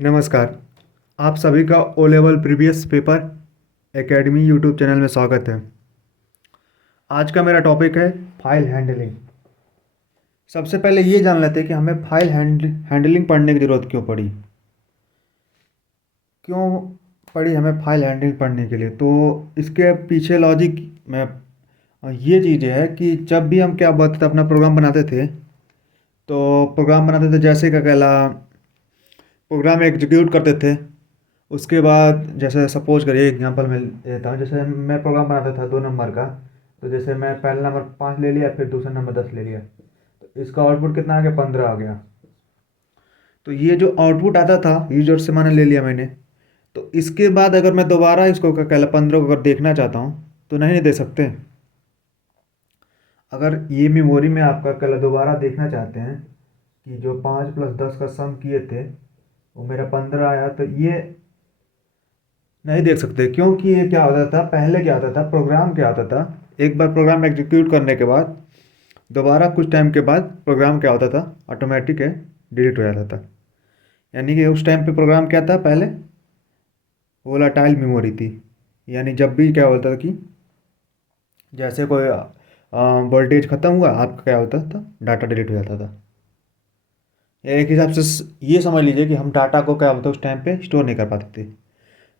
नमस्कार। आप सभी का O level previous paper academy YouTube channel में स्वागत है। आज का मेरा टॉपिक है फाइल हैंडलिंग। सबसे पहले ये जान लेते हैं कि हमें फाइल हैंडलिंग पढ़ने की ज़रूरत क्यों पड़ी। क्यों पड़ी हमें फाइल हैंडलिंग पढ़ने के लिए? तो इसके पीछे लॉजिक में ये चीज़ें है कि जब भी हम क्या बोलते थे अपना प्रोग्राम बनाते थे, तो प्रोग्राम बनाते थे जैसे क्या कहला प्रोग्राम एग्जीक्यूट करते थे। उसके बाद जैसे सपोज करिए एग्जांपल मैं देता हूँ, जैसे मैं प्रोग्राम बनाता था 2 नंबर का। तो जैसे मैं पहला नंबर 5 ले लिया, फिर दूसरा नंबर 10 ले लिया, तो इसका आउटपुट कितना आ गया? 15 आ गया। तो ये जो आउटपुट आता था यूजर से मैंने ले लिया मैंने। तो इसके बाद अगर मैं दोबारा इसको क्या कहला 15 को अगर देखना चाहता हूँ तो नहीं दे सकते। अगर ये मेमोरी में आपका कल दोबारा देखना चाहते हैं कि जो 5 + 10 का सम किए थे वो मेरा 15 आया, तो ये नहीं देख सकते। क्योंकि ये क्या होता था, पहले क्या होता था, प्रोग्राम क्या होता था, एक बार प्रोग्राम एग्जीक्यूट करने के बाद दोबारा कुछ टाइम के बाद प्रोग्राम क्या होता था, ऑटोमेटिक है डिलीट हो जाता था। यानी कि उस टाइम पे प्रोग्राम क्या था, पहले वोलाटाइल मेमोरी थी। यानी जब भी क्या होता था कि जैसे कोई वोल्टेज ख़त्म हुआ आपका क्या होता था, डाटा डिलीट हो जाता था। एक हिसाब से ये समझ लीजिए कि हम डाटा को क्या होता है उस टाइम पे स्टोर नहीं कर पाते थे।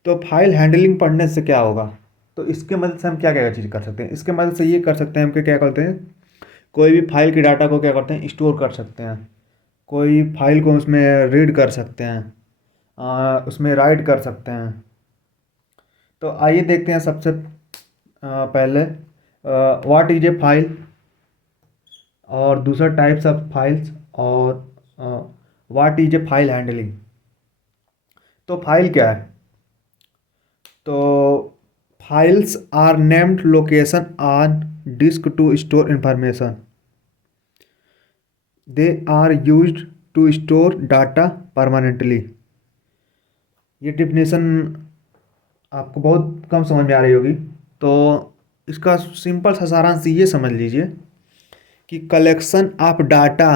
तो फाइल हैंडलिंग पढ़ने से क्या होगा? तो इसके मदद से हम क्या क्या चीज़ कर सकते हैं? इसके मदद से ये कर सकते हैं हम कि क्या करते हैं, कोई भी फाइल के डाटा को क्या करते हैं, स्टोर कर सकते हैं। कोई फाइल को उसमें रीड कर सकते हैं, उसमें राइट कर सकते हैं। तो आइए देखते हैं सबसे पहले व्हाट इज ए फाइल, और दूसरा टाइप्स ऑफ फाइल्स, और what is a file handling. तो फाइल क्या है? तो files are named location on disk to store information. They are used to store data permanently. ये डिफिनेशन आपको बहुत कम समझ में आ रही होगी। तो इसका सिंपल सा सारांश ये समझ लीजिए कि collection of data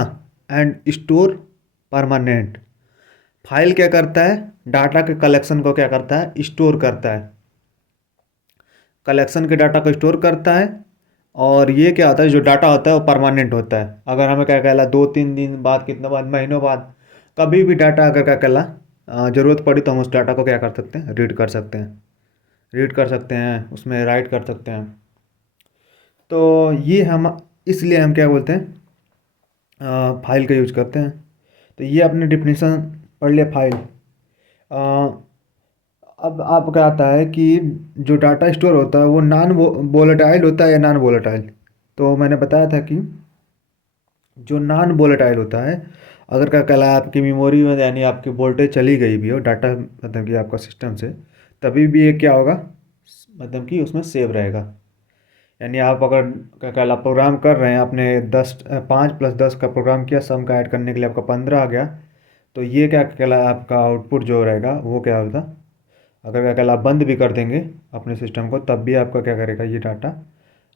and store permanent. File क्या करता है, डाटा के कलेक्शन को क्या करता है, स्टोर करता है। कलेक्शन के डाटा को स्टोर करता है। और ये क्या होता है, जो डाटा होता है वो परमानेंट होता है। अगर हमें क्या कहला 2-3 दिन बाद, कितना बाद, महीनों बाद, कभी भी डाटा अगर क्या कहला ज़रूरत पड़ी तो हम उस डाटा को क्या कर सकते हैं, रीड कर सकते हैं। रीड कर सकते हैं, उसमें राइट कर सकते हैं। तो ये हम इसलिए हम क्या बोलते हैं, फाइल का यूज करते हैं। तो ये आपने डिफिनीसन पढ़ लिया फाइल। अब आप क्या आता है कि जो डाटा स्टोर होता है वो नॉन वोलेटाइल होता है या नॉन वोलेटाइल। तो मैंने बताया था कि जो नॉन वोलेटाइल होता है, अगर क्या कहला है आपकी मेमोरी में, यानी आपकी वोल्टेज चली गई भी हो डाटा, मतलब कि आपका सिस्टम से, तभी भी ये क्या होगा, मतलब कि उसमें सेव रहेगा। यानी आप अगर क्या कहला प्रोग्राम कर रहे हैं, आपने 5 + 10 का प्रोग्राम किया, सम का ऐड करने के लिए आपका 15 आ गया। तो ये क्या कहला आपका आउटपुट जो रहेगा वो क्या होगा, अगर क्या कहला आप बंद भी कर देंगे अपने सिस्टम को, तब भी आपका क्या करेगा, ये डाटा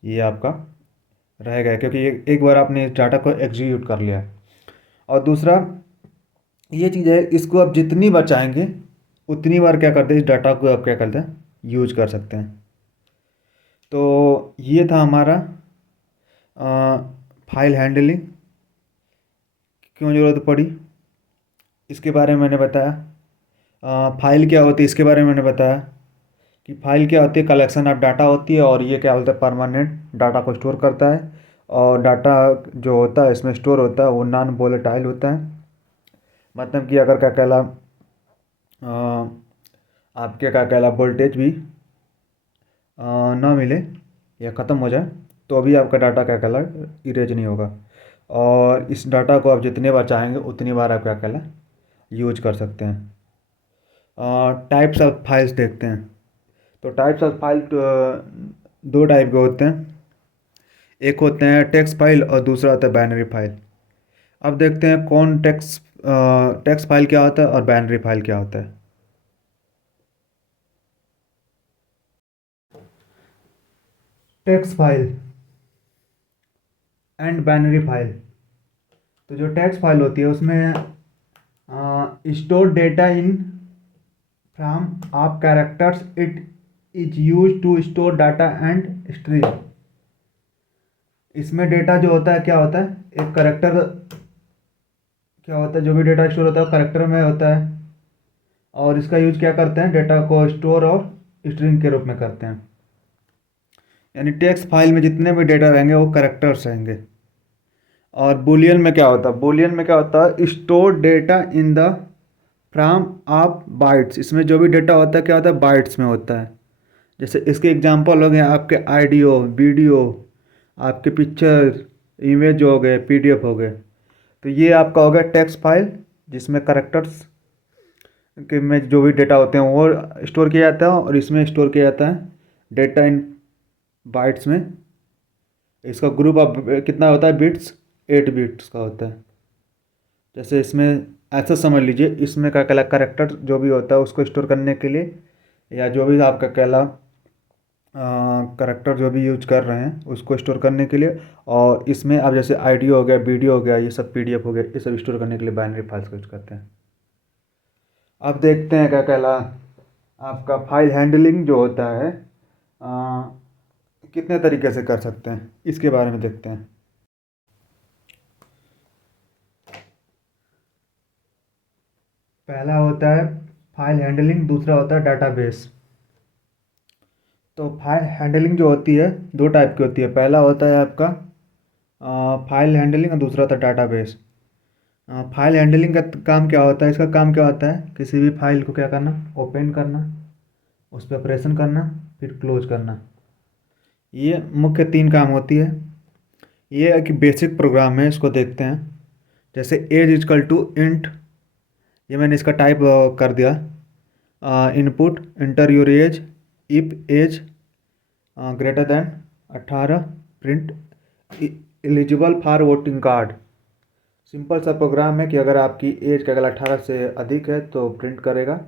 ये आपका रहेगा, क्योंकि एक बार आपने इस डाटा को एग्जीक्यूट कर लिया है। और दूसरा ये चीज़ है, इसको आप जितनी बार चाहेंगे उतनी बार क्या करते हैं, इस डाटा को आप क्या करते हैं, यूज कर सकते हैं। तो ये था हमारा फाइल हैंडलिंग क्यों ज़रूरत पड़ी, इसके बारे में मैंने बताया। फाइल क्या होती है इसके बारे में मैंने बताया कि फाइल क्या होती है, कलेक्शन ऑफ डाटा होती है, और ये क्या होता है, परमानेंट डाटा को स्टोर करता है। और डाटा जो होता है इसमें स्टोर होता है वो नॉन वोलेटाइल होता है। मतलब कि अगर क्या कहला आपके क्या कहला वोल्टेज भी ना मिले या ख़त्म हो जाए, तो अभी आपका डाटा क्या कहला इरेज नहीं होगा। और इस डाटा को आप जितने बार चाहेंगे उतनी बार आप क्या कहला यूज कर सकते हैं। टाइप्स ऑफ फाइल्स देखते हैं। तो टाइप्स ऑफ फाइल 2 टाइप के होते हैं। एक होते हैं टेक्स्ट फाइल और दूसरा होता है बाइनरी फाइल। अब देखते हैं कौन टेक्स्ट फाइल क्या होता है और बाइनरी फाइल क्या होता है। Text file and binary file. तो जो टेक्स्ट फाइल होती है उसमें store data in from of characters it is use to store data and string. इसमें डेटा जो होता है क्या होता है, एक करेक्टर क्या होता है, जो भी डेटा स्टोर होता है वो करेक्टर में होता है, और इसका यूज क्या करते हैं, डेटा को स्टोर और स्ट्रिंग के रूप में करते हैं। यानी टेक्स्ट फाइल में जितने भी डेटा रहेंगे वो करेक्टर्स रहेंगे। और बुलियन में क्या होता है, बुलियन में क्या होता है, store data in the from of bytes. इसमें जो भी डेटा होता है क्या होता है, बाइट्स में होता है। जैसे इसके एग्जांपल हो गए आपके ऑडियो, वीडियो, आपके पिक्चर, इमेज जो हो गए, पीडीएफ हो गए। तो ये आपका हो गया टेक्स्ट फाइल, जिसमें करेक्टर्स के में जो भी डेटा होते हैं वो स्टोर किया जाता है, और इसमें स्टोर किया जाता है डेटा इन बाइट्स में। इसका ग्रुप ऑफ कितना होता है, बिट्स, 8 बिट्स का होता है। जैसे इसमें ऐसा समझ लीजिए, इसमें का कहला करेक्टर जो भी होता है उसको स्टोर करने के लिए, या जो भी आपका कहला करेक्टर जो भी यूज कर रहे हैं उसको स्टोर करने के लिए। और इसमें अब जैसे ऑडियो हो गया, वीडियो हो गया, ये सब पीडीएफ हो गया, ये सब स्टोर करने के लिए बाइनरी फाइल्स का यूज करते हैं। अब देखते हैं क्या कहला आपका फाइल हैंडलिंग जो होता है कितने तरीके से कर सकते हैं, इसके बारे में देखते हैं। पहला होता है फाइल हैंडलिंग, दूसरा होता है डाटाबेस। तो फाइल हैंडलिंग जो होती है दो टाइप की होती है, पहला होता है आपका फाइल हैंडलिंग और दूसरा होता है डाटाबेस। फाइल हैंडलिंग का काम क्या होता है, इसका काम क्या होता है, किसी भी फाइल को क्या करना, ओपन करना, उस पर ऑपरेशन करना, फिर क्लोज करना। ये मुख्य 3 काम होती है। ये एक बेसिक प्रोग्राम है, इसको देखते हैं। जैसे एज इजकल टू इंट, ये मैंने इसका टाइप कर दिया। Input enter your age, if age greater than 18, print eligible for voting card. Simple सा प्रोग्राम है कि अगर आपकी एज का अगर 18 से अधिक है तो प्रिंट करेगा,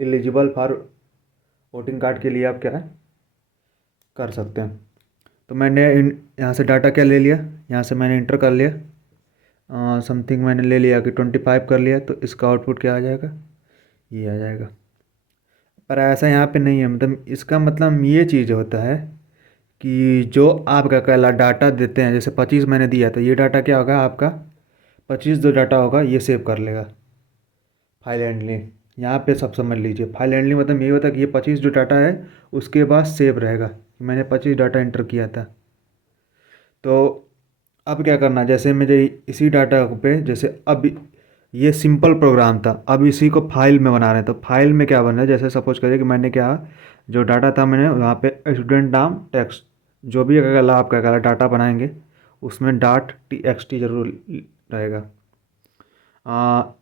एलिजिबल फॉर वोटिंग कार्ड के लिए आप क्या है कर सकते हैं। तो मैंने यहाँ से डाटा क्या ले लिया, यहाँ से मैंने इंटर कर लिया समथिंग, मैंने ले लिया कि 25 कर लिया, तो इसका आउटपुट क्या आ जाएगा, ये आ जाएगा। पर ऐसा यहाँ पे नहीं है, मतलब इसका मतलब ये चीज़ होता है कि जो आपका कहला डाटा देते हैं, जैसे 25 मैंने दिया तो ये डाटा क्या होगा आपका, 25 जो डाटा होगा ये सेव कर लेगा फाइल हैंडलिंग। यहाँ पे सब समझ लीजिए, फाइल हैंडलिंग मतलब ये होता है कि ये 25 जो डाटा है उसके बाद सेव रहेगा। मैंने 25 डाटा इंटर किया था, तो अब क्या करना, जैसे मुझे इसी डाटा पे, जैसे अब ये सिंपल प्रोग्राम था, अब इसी को फाइल में बना रहे हैं। तो फाइल में क्या बना है, जैसे सपोज करिए कि मैंने क्या, जो डाटा था मैंने वहाँ पे स्टूडेंट नाम टेक्स्ट, जो भी अगर आप क्या करा डाटा बनाएंगे उसमें डॉट टीएक्सटी जरूर रहेगा।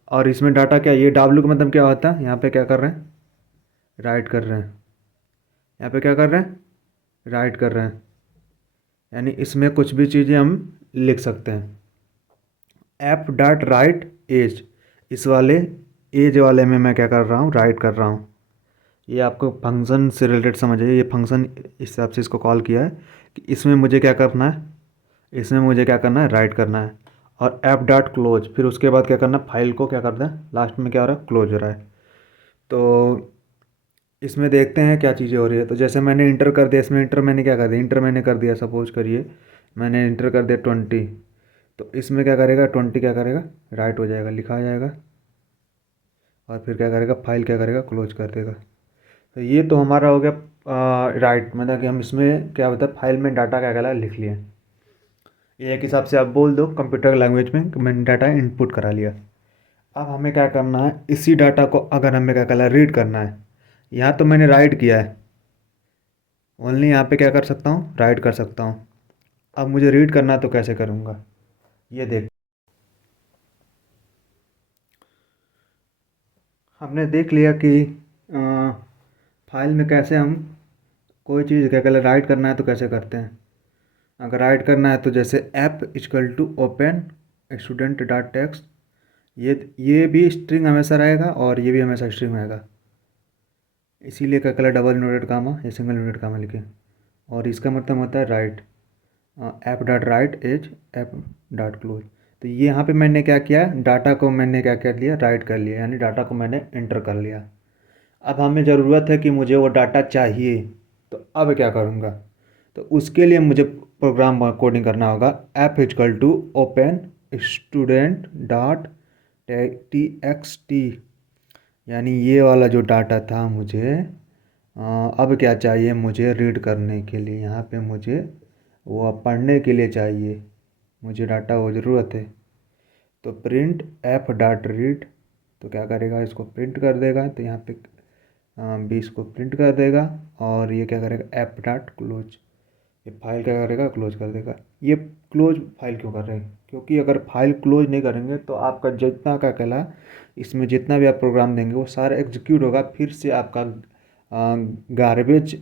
और इसमें डाटा क्या, ये डब्ल्यू का मतलब क्या होता है, यहाँ पे क्या कर रहे हैं, राइट कर रहे हैं। यहाँ पे क्या कर रहे हैं, राइट कर रहे हैं। यानी इसमें कुछ भी चीज़ें हम लिख सकते हैं। एफ डॉट राइट एज, इस वाले एज वाले में मैं क्या कर रहा हूँ, राइट कर रहा हूँ। ये आपको फंक्शन से रिलेटेड समझिए, ये फंक्शन इस हिसाब से इसको कॉल किया है कि इसमें मुझे क्या करना है, इसमें मुझे क्या करना है, राइट करना है। और एफ डॉट क्लोज, फिर उसके बाद क्या करना है, फाइल को क्या करना है, लास्ट में क्या हो रहा है, क्लोज हो रहा है। तो इसमें देखते हैं क्या चीज़ें हो रही है। तो जैसे मैंने इंटर कर दिया, इसमें इंटर मैंने क्या कर दिया, इंटर मैंने कर दिया, सपोज करिए मैंने इंटर कर दिया 20, तो इसमें क्या करेगा, 20 क्या करेगा, राइट हो जाएगा, लिखा आ जाएगा। और फिर क्या करेगा, फाइल क्या करेगा, क्लोज कर देगा। तो ये तो हमारा हो गया राइट, मतलब कि हम इसमें क्या होता है, फाइल में डाटा क्या कहला लिख लिए। ये एक हिसाब से आप बोल दो कंप्यूटर लैंग्वेज में कि मैंने डाटा इनपुट करा लिया। अब हमें क्या करना है, इसी डाटा को अगर हमें क्या कहला रीड करना है, यहाँ तो मैंने राइट किया है, ओनली यहाँ पे क्या कर सकता हूँ, राइट कर सकता हूँ। अब मुझे रीड करना है तो कैसे करूँगा, ये देख, हमने देख लिया कि फाइल में कैसे हम कोई चीज़ क्या कहला राइट करना है तो कैसे करते हैं। अगर राइट करना है तो जैसे f equal to open student dot text, ये भी स्ट्रिंग हमेशा रहेगा और ये भी हमेशा स्ट्रिंग रहेगा, इसीलिए क्या कहला डबल इनवर्टेड कामा या सिंगल इनवर्टेड कामा लिखे। और इसका मतलब होता है right, f dot write as f dot close. तो ये यहाँ पे मैंने क्या किया, डाटा को मैंने क्या कर लिया, राइट कर लिया, यानी डाटा को मैंने एंटर कर लिया। अब हमें ज़रूरत है कि मुझे वो डाटा चाहिए, तो अब क्या करूँगा, तो उसके लिए मुझे प्रोग्राम कोडिंग करना होगा। F equal to open student dot T X T, यानी ये वाला जो डाटा था मुझे अब क्या चाहिए, मुझे रीड करने के लिए, यहाँ पे मुझे वो अब पढ़ने के लिए चाहिए, मुझे डाटा वो ज़रूरत है। तो प्रिंट एफ डॉट रीड, तो क्या करेगा, इसको प्रिंट कर देगा, तो यहाँ पे 20 को प्रिंट कर देगा, और ये क्या करेगा, एफ डॉट क्लोज, ये फाइल क्या करेगा, क्लोज कर देगा। ये क्लोज फाइल क्यों कर रहे हैं, क्योंकि अगर फाइल क्लोज नहीं करेंगे तो आपका जितना का कहला, इसमें जितना भी आप प्रोग्राम देंगे वो सारा एग्जीक्यूट होगा, फिर से आपका गार्बेज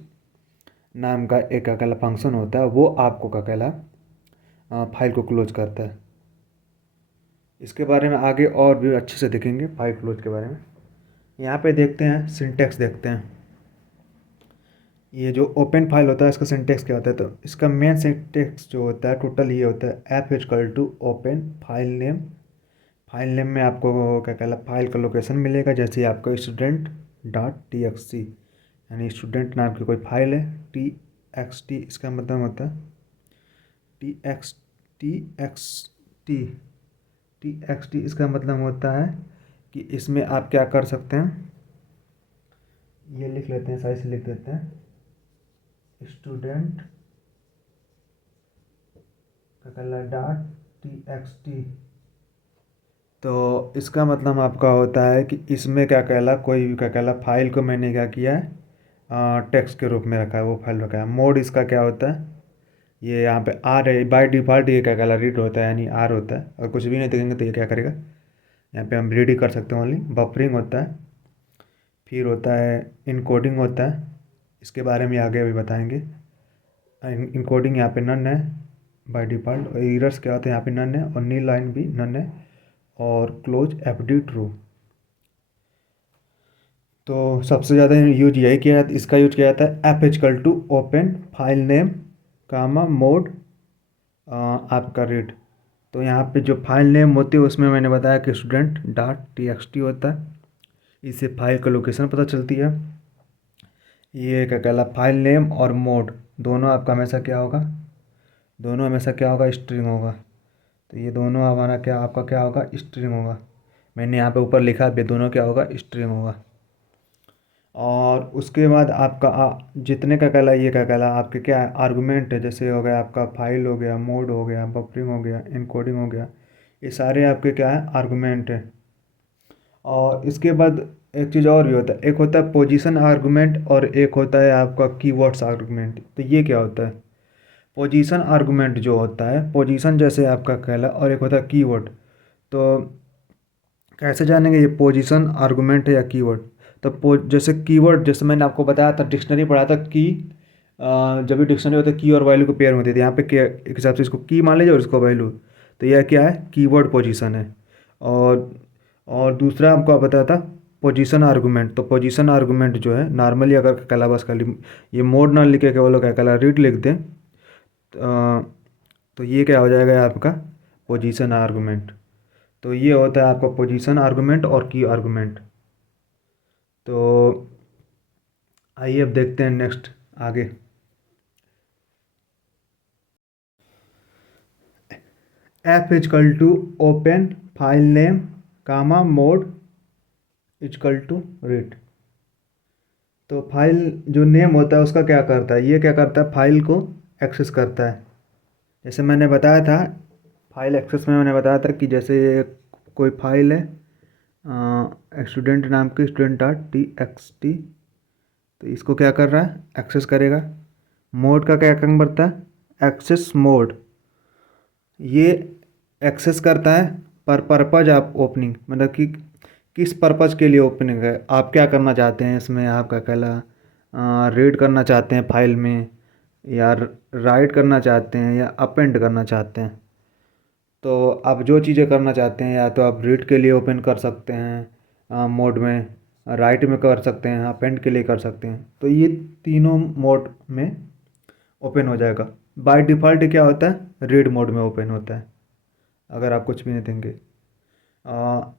नाम का एक का कहला फंक्शन होता है, वो आपको का कहला फाइल को क्लोज करता है। इसके बारे में आगे और भी अच्छे से देखेंगे फाइल क्लोज के बारे में। यहाँ पे देखते हैं सिंटेक्स, देखते हैं ये जो ओपन फाइल होता है इसका सिंटेक्स क्या होता है। तो इसका मेन सिंटेक्स जो होता है टोटल ये होता है, f equal to open file name. File name में आपको क्या कहला फाइल का लोकेशन मिलेगा, जैसे आपका student dot T X T, यानी स्टूडेंट नाम की कोई फाइल है, टी एक्स टी इसका मतलब होता है T X T X T T X T इसका मतलब होता है कि इसमें आप क्या कर सकते हैं, ये लिख लेते हैं, सही से लिख देते हैं, स्टूडेंट का कहला डॉट टी एक्स टी। तो इसका मतलब आपका होता है कि इसमें क्या कहला कोई भी क्या कहला फाइल को मैंने क्या किया है, टेक्स्ट के रूप में रखा है, वो फाइल रखा है। मोड इसका क्या होता है, ये यहाँ पे आर है, बाय डिफ़ॉल्ट ये क्या कहला रीड होता है, यानी आर होता है, और कुछ भी नहीं देखेंगे तो ये क्या करेगा, यहाँ पे हम रीड ही कर सकते हैं ओनली। बफरिंग होता है, फिर होता है इनकोडिंग होता है, इसके बारे में आगे अभी बताएंगे। इनकोडिंग यहाँ पे नन है बाय डिफ़ॉल्ट, और एरर्स क्या होते हैं यहाँ पे नन है, और नील लाइन भी नन है, और क्लोज एफ डी ट्रू। तो सबसे ज़्यादा यूज यही किया है, इसका यूज किया जाता है f equal to open file name comma mode आपका रीड। तो यहाँ पे जो फाइल नेम होती है उसमें मैंने बताया कि student dot T X T होता है, इससे फाइल का लोकेशन पता चलती है। ये क्या कहला फाइल नेम और मोड दोनों आपका हमेशा क्या होगा, दोनों हमेशा क्या होगा, स्ट्रिंग होगा। तो ये दोनों हमारा क्या, आपका क्या होगा, स्ट्रिंग होगा। मैंने यहाँ पे ऊपर लिखा है दोनों क्या होगा, स्ट्रिंग होगा। और उसके बाद आपका जितने का कहला, ये क्या कहला आपके क्या आर्गुमेंट है, जैसे हो गया आपका फाइल हो गया, मोड हो गया, बफरिंग हो गया, इनकोडिंग हो गया, ये सारे आपके क्या है, आर्गुमेंट है। और इसके बाद एक चीज़ और भी होता है, एक होता है पोजीशन आर्गुमेंट, और एक होता है आपका कीवर्ड्स आर्गुमेंट। तो ये क्या होता है, पोजीशन आर्गुमेंट जो होता है, पोजीशन जैसे आपका कहला, और एक होता है कीवर्ड। तो कैसे जानेंगे ये पोजीशन आर्गुमेंट है या कीवर्ड। तो जैसे कीवर्ड, जैसे मैंने आपको बताया था डिक्शनरी पढ़ा था की, जब भी डिक्शनरी होता है की और वैल्यू को पेयर होती थी, यहाँ पे के एक हिसाब से इसको की मान लीजिए और इसको वैल्यू। तो यह क्या है, कीवर्ड पोजीशन है। और और दूसरा हमको आप बताया था पोजीशन आर्गुमेंट। तो पोजीशन आर्गुमेंट जो है नॉर्मली अगर कला बस खाली ये मोड ना लिखे केवल क्या कला रीड लिख दें, तो ये क्या हो जाएगा आपका पोजीशन आर्गुमेंट। तो ये होता है आपका पोजीशन आर्गुमेंट और की आर्गुमेंट। तो आइए अब देखते हैं नेक्स्ट आगे। F equal to open file name comma mode equal to read. तो फाइल जो नेम होता है उसका क्या करता है, ये क्या करता है, फाइल को एक्सेस करता है। जैसे मैंने बताया था फाइल एक्सेस में, मैंने बताया था कि जैसे कोई फाइल है स्टूडेंट नाम की, student dot T X T, तो इसको क्या कर रहा है, एक्सेस करेगा। मोड का क्या काम करता है, एक्सेस मोड, ये एक्सेस करता है पर पर्पज ऑफ ओपनिंग, मतलब कि किस पर्पज़ के लिए ओपनिंग है, आप क्या करना चाहते हैं इसमें, आपका कहला रीड करना चाहते हैं फाइल में, या राइट करना चाहते हैं, या अपेंड करना चाहते हैं। तो आप जो चीज़ें करना चाहते हैं, या तो आप रीड के लिए ओपन कर सकते हैं मोड में, राइट में कर सकते हैं, अपेंड के लिए कर सकते हैं। तो ये तीनों मोड में ओपन हो जाएगा। बाय डिफ़ॉल्ट क्या होता है, रीड मोड में ओपन होता है। अगर आप कुछ भी नहीं देंगे।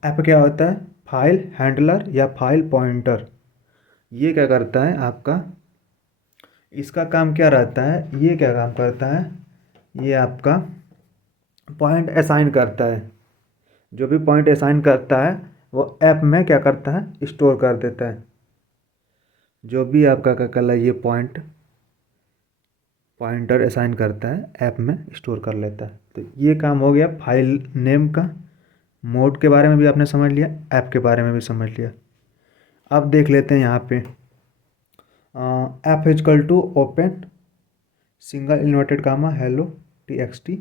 ऐप क्या होता है, फाइल हैंडलर या फाइल पॉइंटर। ये क्या करता है आपका, इसका काम क्या रहता है, ये क्या काम करता है, ये आपका पॉइंट असाइन करता है। जो भी पॉइंट असाइन करता है वो ऐप में क्या करता है, स्टोर कर देता है। जो भी आपका क्या कहला ये पॉइंटर असाइन करता है ऐप में स्टोर कर लेता है। तो ये काम हो गया फाइल नेम का। मोड के बारे में भी आपने समझ लिया, ऐप के बारे में भी समझ लिया। अब देख लेते हैं यहाँ पे f equal to open single inverted comma hello TXT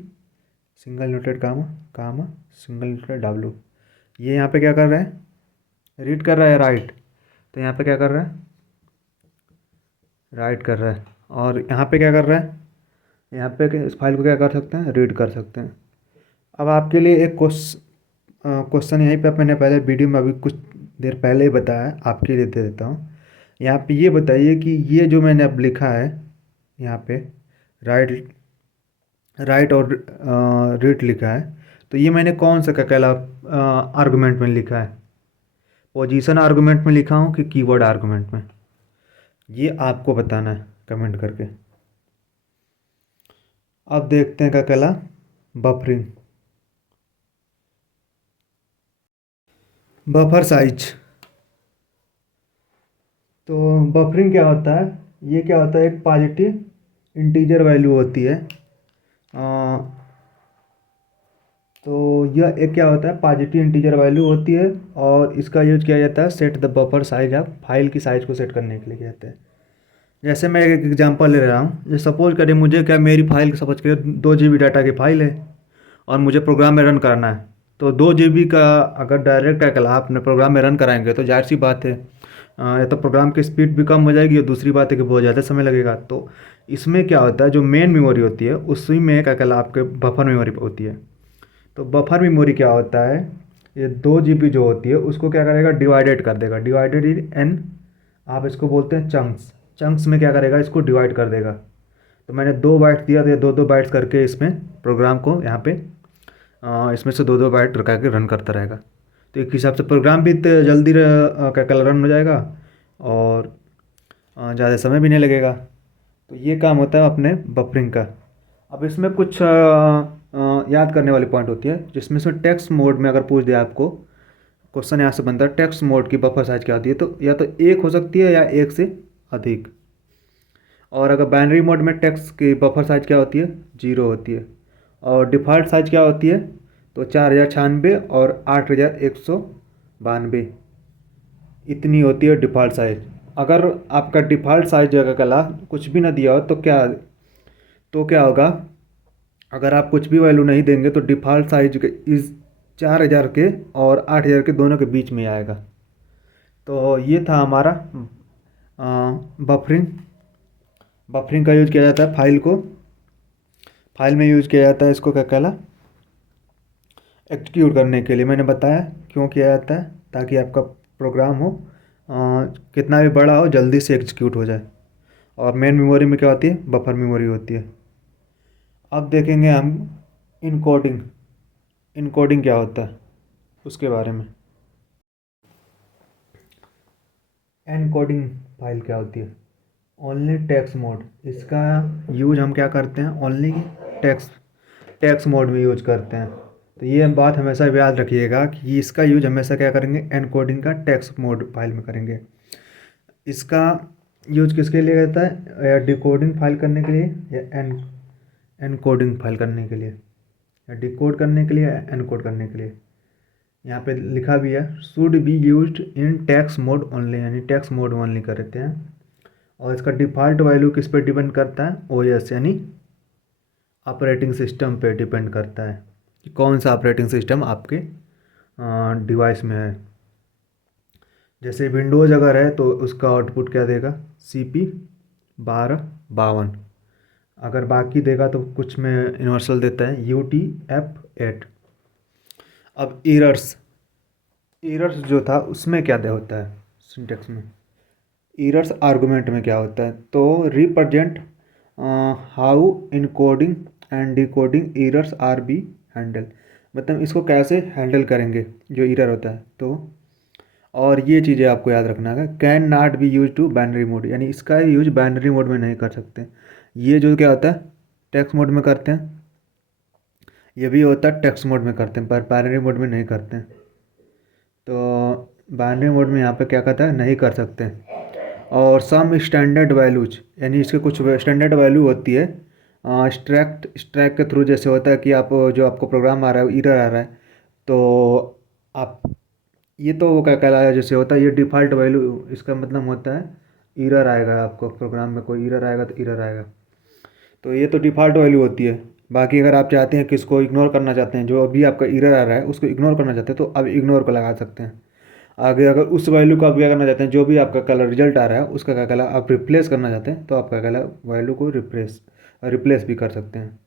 single inverted comma comma single inverted W। ये यहाँ पे क्या कर रहा है, रीड कर रहा है राइट। तो यहाँ पे क्या कर रहा है, राइट कर रहा है। और यहाँ पे क्या कर रहा है, यहाँ पे इस फाइल को क्या कर सकते हैं, रीड कर सकते हैं। अब आपके लिए एक क्वेश्चन यहीं पे मैंने पहले वीडियो में अभी कुछ देर पहले ही बताया, आपके लिए दे देता हूँ। यहाँ पे ये बताइए कि ये जो मैंने अब लिखा है यहाँ पे राइट राइट और रीड लिखा है, तो ये मैंने कौन सा क्या कहला आर्गुमेंट में लिखा है, पोजीशन आर्गुमेंट में लिखा हूँ कि कीवर्ड आर्गुमेंट में, ये आपको बताना है कमेंट करके। अब देखते हैं क्या कहला बफरिंग, बफर साइज। तो बफरिंग क्या होता है, ये क्या होता है, एक पॉजिटिव इंटीजर वैल्यू होती है। तो यह एक क्या होता है, पॉजिटिव इंटीजर वैल्यू होती है और इसका यूज किया जाता है set the buffer size of, file की साइज़ को सेट करने के लिए किया जाता है। जैसे मैं एक एग्जांपल ले रहा हूँ, जैसे सपोज करें मुझे क्या, मेरी फाइल सपोज करें 2 GB डाटा की फाइल है और मुझे प्रोग्राम में रन करना है। तो 2 GB का अगर डायरेक्ट क्या आपने प्रोग्राम में रन कराएंगे तो जाहिर सी बात है या तो प्रोग्राम की स्पीड भी कम हो जाएगी और दूसरी बात है कि बहुत ज़्यादा समय लगेगा। तो इसमें क्या होता है, जो मेन मेमोरी होती है उसी में क्या कहला आपके बफर मेमोरी होती है। तो बफर मेमोरी क्या होता है, ये 2 GB जो होती है उसको क्या करेगा, डिवाइडेड कर देगा। डिवाइडेड इन एन, आप इसको बोलते हैं चंक्स। चंक्स में क्या करेगा, इसको डिवाइड कर देगा। तो मैंने 2 बाइट दिया, तो ये 2 2 बाइट्स करके इसमें प्रोग्राम को यहाँ पे इसमें से 2 2 बाइट रखा के रन करता रहेगा। तो एक हिसाब से प्रोग्राम भी जल्दी क्या कहला रन हो जाएगा और ज़्यादा समय भी नहीं लगेगा। तो ये काम होता है अपने बफरिंग का। अब इसमें कुछ याद करने वाली पॉइंट होती है, जिसमें से टेक्स्ट मोड में अगर पूछ दिया आपको क्वेश्चन, यहाँ से बनता है टेक्स्ट मोड की बफर साइज क्या होती है, तो या तो 1 हो सकती है या 1 से अधिक। और अगर बाइनरी मोड में टेक्स्ट की बफर साइज क्या होती है, 0 होती है। और डिफ़ॉल्ट साइज क्या होती है, तो 4096 और 8192 इतनी होती है डिफ़ॉल्ट साइज। अगर आपका डिफ़ॉल्ट साइज जगह कला कुछ भी ना दिया हो तो क्या होगा, अगर आप कुछ भी वैल्यू नहीं देंगे तो डिफ़ॉल्ट साइज इस 4000 के और 8000 के दोनों के बीच में आएगा। तो ये था हमारा बफरिंग। बफरिंग का यूज़ किया जाता है फाइल में यूज़ किया जाता है, इसको क्या कहला एग्जीक्यूट करने के लिए। मैंने बताया क्यों किया जाता है, ताकि आपका प्रोग्राम हो कितना भी बड़ा हो जल्दी से एग्जीक्यूट हो जाए। और मेन मेमोरी में क्या होती है, बफर मेमोरी होती है। अब देखेंगे हम इनकोडिंग। इनकोडिंग क्या होता है उसके बारे में। एनकोडिंग फाइल क्या होती है, ओनली टेक्स्ट मोड। इसका यूज हम क्या करते हैं, ओनली टेक्स्ट मोड में यूज करते हैं। तो ये बात हमेशा याद रखिएगा कि इसका यूज हमेशा क्या करेंगे, एनकोडिंग का टेक्स्ट मोड फाइल में करेंगे। इसका यूज किसके लिए रहता है, या डिकोडिंग फाइल करने के लिए या एनकोडिंग फाइल करने के लिए, या डिकोड करने के लिए या एनकोड करने के लिए। यहाँ पे लिखा भी है should be used in text mode only, यानी टेक्स्ट मोड ओनली करते हैं। और इसका डिफ़ॉल्ट वैल्यू किस पे डिपेंड करता है, OS यानी ऑपरेटिंग सिस्टम पे डिपेंड करता है कि कौन सा ऑपरेटिंग सिस्टम आपके डिवाइस में है। जैसे विंडोज़ अगर है तो उसका आउटपुट क्या देगा, CP1252। अगर बाकी देगा तो कुछ में यूनिवर्सल देता है UTF-8। अब एरर्स जो था उसमें क्या दे होता है सिंटेक्स में, एरर्स आर्गुमेंट में क्या होता है, तो represent how encoding and decoding errors R B handle. मतलब इसको कैसे हैंडल करेंगे जो एरर होता है। तो और ये चीज़ें आपको याद रखना है, can not be use to binary mode, यानी इसका यूज बाइनरी मोड में नहीं कर सकते। ये जो क्या होता है टेक्स्ट मोड में करते हैं, ये भी होता है टेक्स्ट मोड में करते हैं, पर बाइनरी मोड में नहीं करते हैं। तो बाइनरी मोड में यहाँ पे क्या कहता है नहीं कर सकते हैं। और सम स्टैंडर्ड वैल्यूज, यानी इसके कुछ स्टैंडर्ड वैल्यू होती है स्ट्रैक के थ्रू, जैसे होता है कि आप जो आपको प्रोग्राम आ रहा है एरर आ रहा है, तो आप ये तो वो क्या कहलाया जैसे होता है ये डिफ़ॉल्ट वैल्यू, इसका मतलब होता है एरर आएगा, आपको प्रोग्राम में कोई एरर आएगा तो एरर आएगा, तो ये तो डिफ़ॉल्ट वैल्यू होती है। बाकी अगर आप चाहते हैं कि इसको इग्नोर करना चाहते हैं, जो अभी आपका एरर आ रहा है उसको इग्नोर करना चाहते हैं, तो अब इग्नोर को लगा सकते हैं। आगे अगर उस वैल्यू को आप क्या करना चाहते हैं, जो भी आपका कलर रिजल्ट आ रहा है उसका क्या कलर आप रिप्लेस करना चाहते हैं, तो आप क्या कलर वैल्यू को रिप्लेस भी कर सकते हैं।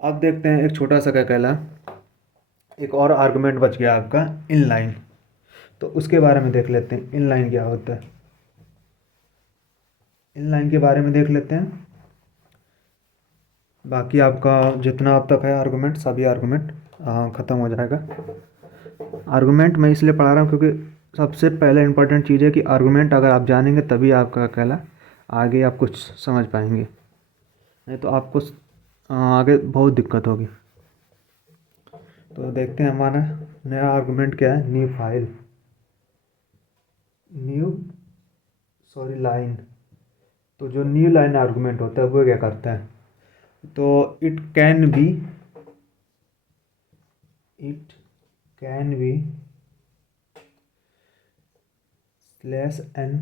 अब देखते हैं एक छोटा सा क्या कहला एक और आर्गुमेंट बच गया आपका इनलाइन, तो उसके बारे में देख लेते हैं इनलाइन क्या होता है। इनलाइन के बारे में देख लेते हैं। बाकी आपका जितना अब तक है आर्गुमेंट, सभी आर्गुमेंट ख़त्म हो जाएगा। आर्गुमेंट मैं इसलिए पढ़ा रहा हूँ क्योंकि सबसे पहले इंपॉर्टेंट चीज़ है कि आर्गुमेंट अगर आप जानेंगे तभी आपका कहला आगे आप कुछ समझ पाएंगे, नहीं तो आपको आगे बहुत दिक्कत होगी। तो देखते हैं हमारा नया आर्गुमेंट क्या है, न्यू लाइन। तो जो न्यू लाइन आर्गुमेंट होता है वो क्या करता है, तो it can be slash n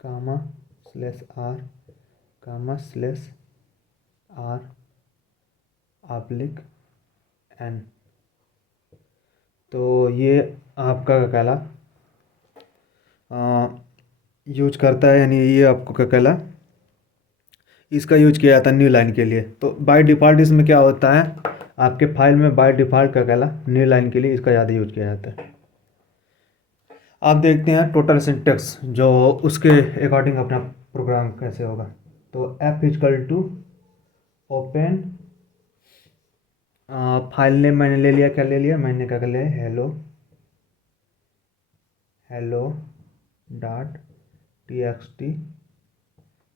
comma slash r comma slash r oblique n. तो ये आपका क्या कहला यूज करता है, यानी ये आपको क्या कहला इसका यूज किया जाता है न्यू लाइन के लिए। तो बाय डिफ़ॉल्ट इसमें क्या होता है आपके फाइल में बाय डिफ़ॉल्ट क्या कहला न्यू लाइन के लिए इसका ज़्यादा यूज किया जाता है। आप देखते हैं टोटल सिंटेक्स जो उसके अकॉर्डिंग अपना प्रोग्राम कैसे होगा। तो f equal to open file name मैंने ले लिया, क्या ले लिया मैंने, क्या कर लिया hello dot T X T.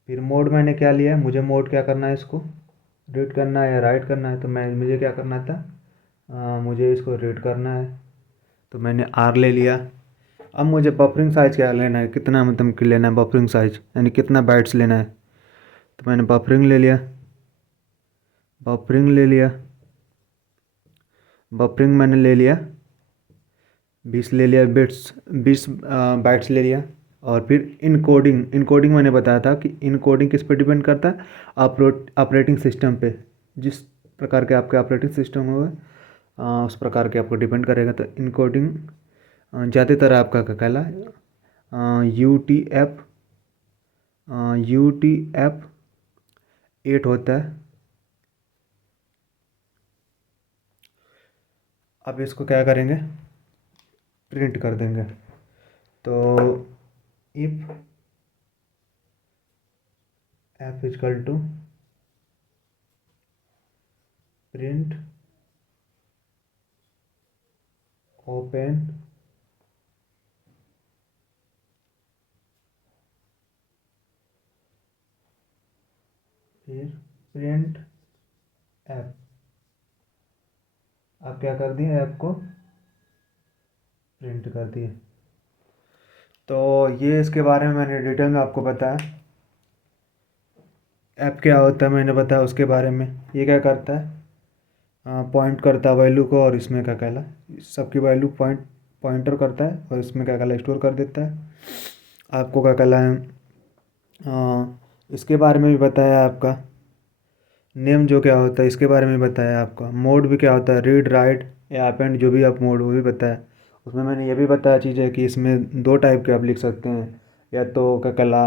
फिर मोड मैंने क्या लिया, मुझे मोड क्या करना है, इसको रीड करना है या राइट करना है, तो मुझे क्या करना था मुझे इसको रीड करना है, तो मैंने आर ले लिया। अब मुझे बफरिंग साइज़ क्या लेना है, कितना मतलब कि लेना है बफरिंग साइज़, यानी कितना बाइट्स लेना है, तो मैंने बफरिंग मैंने ले लिया 20 ले लिया बिट्स, 20 बाइट्स ले लिया। और फिर इनकोडिंग मैंने बताया था कि इनकोडिंग किस पे डिपेंड करता है, ऑपरेटिंग सिस्टम पे, जिस प्रकार के आपके ऑपरेटिंग सिस्टम होगा उस प्रकार के आपको डिपेंड करेगा। तो इनकोडिंग ज़्यादातर आपका क्या कहला UTF-8 होता है। अब इसको क्या करेंगे प्रिंट कर देंगे। तो if f equal to print open फिर प्रिंट ऐप, आप क्या कर दिए ऐप को प्रिंट कर दिए। तो ये इसके बारे में मैंने डिटेल में आपको बताया, ऐप क्या होता है मैंने बताया उसके बारे में। ये क्या करता है पॉइंट करता है वैल्यू को, और इसमें क्या कहला सबकी वैल्यू पॉइंटर करता है, और इसमें क्या कहला स्टोर कर देता है। आपको क्या कहला है इसके बारे में भी बताया आपका नेम जो क्या होता है इसके बारे में बताया आपका। मोड भी क्या होता है रीड राइट या अपेंड, जो भी आप मोड वो भी बताया। उसमें मैंने ये भी बताया चीज़ है कि इसमें 2 टाइप के आप लिख सकते हैं, या तो क्या कहला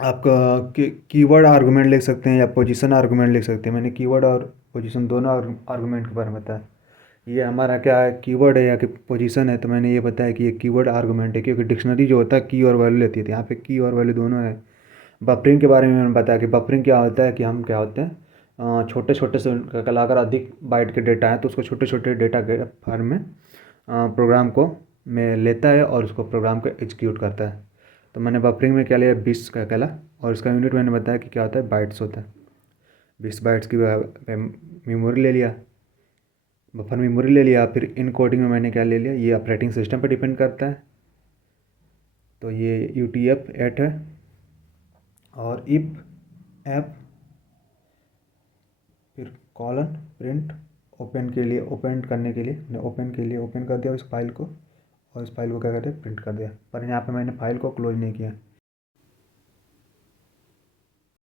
आपका कीवर्ड आर्गुमेंट लिख सकते हैं या पोजीशन आर्गुमेंट लिख सकते हैं। मैंने कीवर्ड और पोजीशन दोनों आर्गुमेंट के बारे में बताया। ये हमारा क्या है कीवर्ड है या कि पोजीशन है, तो मैंने ये बताया कि ये कीवर्ड आर्गुमेंट है, क्योंकि डिक्शनरी जो होता है की और वैल्यू लेती है, यहाँ पे की और वैल्यू दोनों है। बफरिंग के बारे में मैंने बताया कि बफरिंग क्या होता है कि हम क्या होते हैं छोटे छोटे से अगर अधिक बाइट के डेटा हैं तो उसको छोटे छोटे डेटा के फॉर्म में प्रोग्राम को में लेता है और उसको प्रोग्राम को एग्जीक्यूट करता है। तो मैंने बफरिंग में क्या लिया, 20 का कहला, और इसका यूनिट मैंने बताया कि क्या होता है, बाइट्स होता है। 20 बाइट्स की मेमोरी ले लिया, बफर मेमोरी ले लिया। फिर इन कोडिंग में मैंने क्या ले लिया, ये ऑपरेटिंग सिस्टम पर डिपेंड करता है। तो ये UTF-8 है। और इफ एफ फिर कॉलन प्रिंट ओपन के लिए, ओपन करने के लिए मैंने ओपन के लिए ओपन कर दिया इस फाइल को, और इस फाइल को क्या करते हैं, प्रिंट कर दिया। पर यहाँ पे मैंने फाइल को क्लोज नहीं किया,